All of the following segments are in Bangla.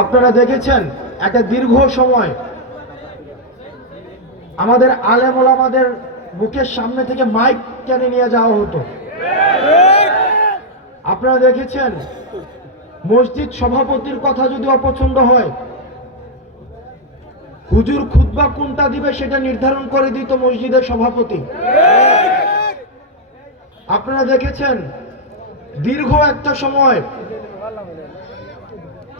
আপনারা দেখেছেন একটা দীর্ঘ সময় আমাদের আলেম ওলামাদের মুখের সামনে থেকে মাইক টেনে নিয়ে যাওয়া হতো। আপনারা দেখেছেন মসজিদ সভাপতির কথা যদি অপছন্দ হয়, হুজুর খুতবা কোনটা দিবে সেটা নির্ধারণ করে দিত মসজিদের সভাপতি। আপনারা দেখেছেন দীর্ঘ একটা সময়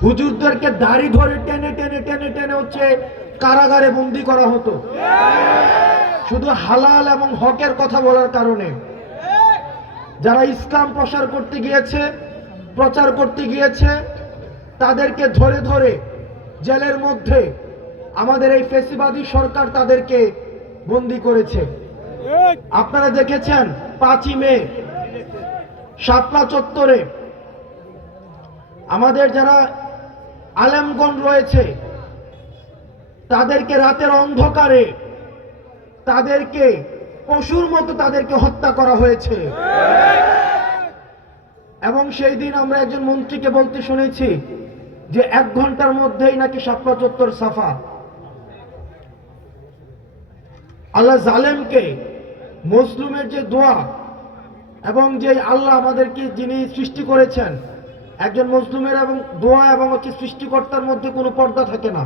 হুজুরদেরকে দাড়ি ধরে টেনে টেনে টেনে টেনে হচ্ছে কারাগারে বন্দী করা হতো, শুধু হালাল এবং হকের কথা বলার কারণে। যারা ইসলাম প্রচার করতে গিয়েছে তাদেরকে ধরে ধরে জেলের মধ্যে আমাদের এই ফ্যাসিবাদী সরকার তাদেরকে বন্দী করেছে। আপনারা দেখেছেন 5ই মে শাপলা চত্বরে আমাদের যারা আলেমগণ রয়েছে তাদেরকে রাতের অন্ধকারে তাদেরকে পশুর মতো তাদেরকে হত্যা করা হয়েছে। এবং সেই দিন আমরা একজন মন্ত্রীকে বলতে শুনেছি যে 1 ঘন্টার মধ্যেই নাকি শাপলা চত্বর সাফা। আল্লাহ জালেমকে মজলুমের যে দোয়া এবং যে আল্লাহ আমাদেরকে যিনি সৃষ্টি করেছেন, একজন মজলুমের এবং দোয়া এবং হচ্ছে সৃষ্টিকর্তার মধ্যে কোনো পর্দা থাকে না।